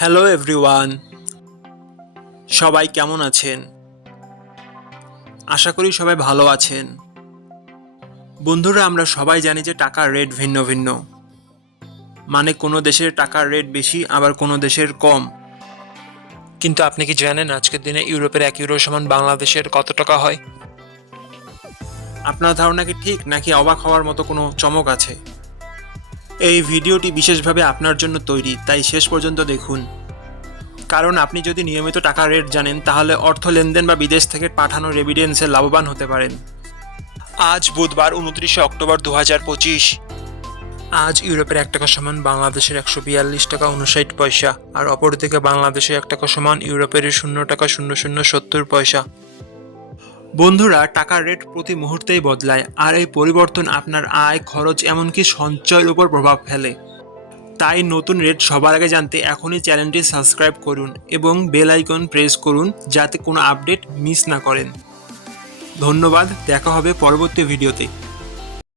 Hello everyone, সবাই কেমন আছেন? আশা করি সবাই ভালো আছেন। বন্ধুরা, আমরা সবাই জানি যে টাকার রেট ভিন্ন ভিন্ন। মানে কোনো দেশের টাকার রেট বেশি, আবার কোনো দেশের কম। কিন্তু আপনি কি জানেন আজকের দিনে ইউরোপের 1 ইউরো সমান বাংলাদেশের কত টাকা হয়? আপনার ধারণা কি ঠিক, নাকি অবাক হওয়ার মতো কোনো চমক আছে? এই ভিডিওটি বিশেষভাবে আপনার জন্য তৈরি, তাই শেষ পর্যন্ত দেখুন। কারণ আপনি যদি নিয়মিত টাকার রেট জানেন, তাহলে অর্থ লেনদেন বা বিদেশ থেকে পাঠানো রেমিটেন্সে লাভবান হতে পারেন। আজ বুধবার 29 অক্টোবর 2025। আজ ইউরোপের 1 টাকা সমান বাংলাদেশের 142 টাকা 59 পয়সা, আর অপরদিকে বাংলাদেশের 1 টাকা সমান ইউরোপের 0 টাকা 0070 পয়সা। বন্ধুরা, টাকার রেট প্রতি মুহূর্তেই বদলায়, আর এই পরিবর্তন আপনার আয়, খরচ, এমনকি সঞ্চয়ের উপর প্রভাব ফেলে। তাই নতুন রেট সবার আগে জানতে এখনই চ্যানেলটি সাবস্ক্রাইব করুন এবং বেল আইকন প্রেস করুন, যাতে কোনো আপডেট মিস না করেন। ধন্যবাদ, দেখা হবে পরবর্তী ভিডিওতে।